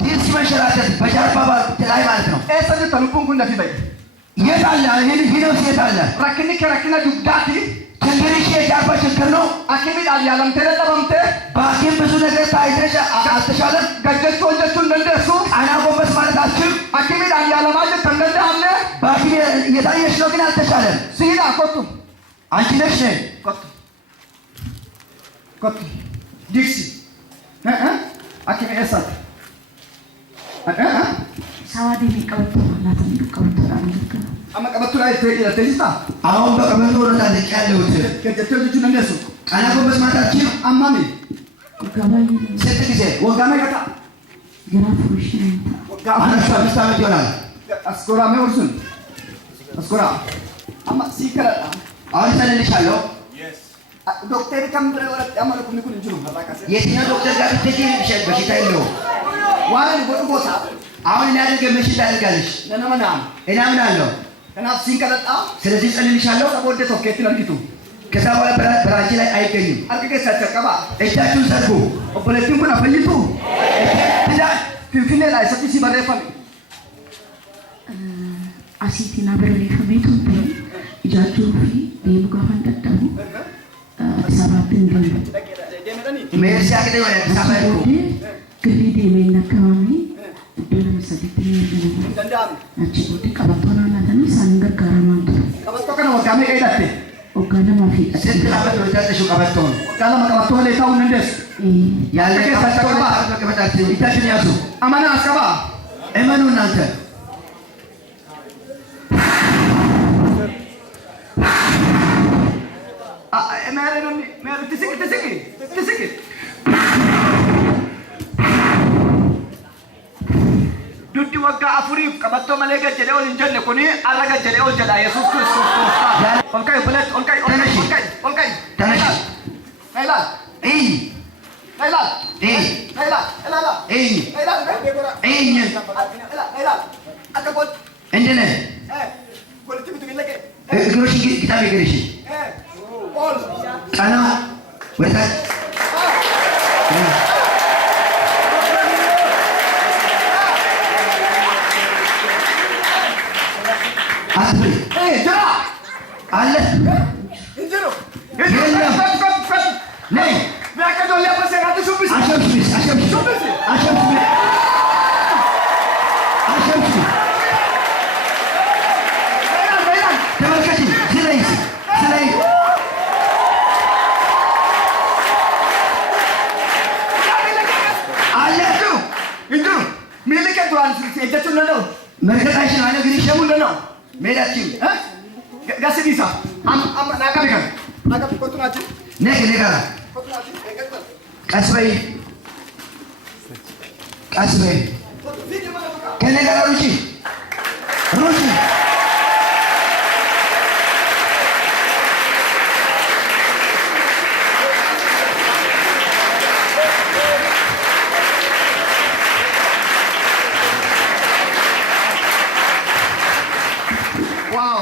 ዲስ መንሸራተት በጀርባ ላይ ማለት ነው። ኤሰን ተንኩን ኩንዳፊ በይ የት አለ? ይሄን ሂደው የት አለ? ረክኒ ከረክና ዱግዳቲ ችግርሽ የጀርባ ችግር ነው። አኪሚ ዳልያለም ተደለበምተ በሐኪም ብዙ ነገር ታይተሽ አልተሻለም። ገጀቹ ወንጀቹ እንደሱ ቀና ጎንበስ ማለት አትችልም። አኪሚ ዳልያለማጀ ተንደደ አለ በሐኪም እየታየሽ ነው ግን አልተሻለም። ሲዳ ኮቱ አንቺ ነሽ ኮቱ ኮቱ ዲክሲ አኪሚ ኤሳት ሰዋዴ ሚቀበቱ ማለት ነው። ሚቀበቱ አለከ አማ ቀበቱ ላይ ተይታ አሁን በቀበቶ ወረዳ ልቅ ያለውት ገጀቹ ልጅ እንደሱ ቀና ጎንበስ ማለት አትችልም። አማሚ ጋባይ ስንት ጊዜ ወጋማ ይከታ ግራፉሽ አነሳ 5 ዓመት ይሆናል። አስኮራ መውርሱን አስኮራ አማ ሲከራ አሁን ሰልልሻለሁ። ዶክተር ከምድረ ወረጥ ያማለኩም ይኩን እንጂ ነው አባካሰ የትኛው ዶክተር ጋር ብትሄጂ በሽታ የለውም። ዋን ቦታ አሁን እናደርገ ምን ታደርጋለሽ? ለነመና እና ምን አለው ከናፍ ሲንቀለጣ ስለዚህ ጸልልሻለሁ። ተቦደ ቶኬት ለንዲቱ ከዛ በኋላ በራጅ ላይ አይገኝም። አርገከ ሰተቀባ እጃችሁን ዘርጉ። ኦፕሬቲንግ ኩና ፈይቱ ትዳ ፊንፊኔ ላይ ሰፊ ሲበረፈም አሲቲና በረፈሜቱ ኢጃቹ ፊ ቢሙጋፋን ተጠሙ ሰባትን ግን ሜርሲ አገደ ወደ ተሳማሩ ግሪዲ መነካሚ ደለም ሰዲት ነው እንደንዳም አቺ ወዲ ቀበቶና ናተን ሳንገር ጋራማንቱ ቀበቶ ከነ ወጋሜ ቀይዳቴ ኦጋና ማፊ ስንት ዓመት ነው የታጠሽው ቀበቶ? ወጋና ቀበቶ ላይ ታው እንደስ ያለ ቀበቶ ቀበታችሁ ይታችን ያዙ። አማና አስቀባ እመኑ እናንተ ሜሪ ትስቂ ዱዲ ወጋ አፉሪፍ ቀበቶ መለገ ጀደው እንጀለ ኩኒ አረገ ጀደው ጀዳ ኢየሱስ ክርስቶስ ኦልካይ ብለት ኦልካይ ተነሽ ላይላ እይ ላይላ እይ ላይላ ላይላ እይ ላይላ እይ ላይላ አቀቆት እንደነ ወልቲ ብትገለከ እግሮሽ ጊታብ ይገርሽ ኦል ቀና ወጣ አትበይ ጀራ አለ እንጀሮ የለም ነይ ያከዶ ለበሰራት ሹብስ አሸብሽ ተመልከቺ ስለይ አለችሁ እንጀሮ ሚልከ ዱራን ሲጀቱ ነው መርገጣሽን አለ ግን ሸሙ ነው ሜዳችን ጋስዲሳ አም ናጋቢካ ናጋቢ ኮቱናችሁ ነገ ኮቱናችሁ ይቀጥል ቀስ በይ ከነገር ሩጪ ዋው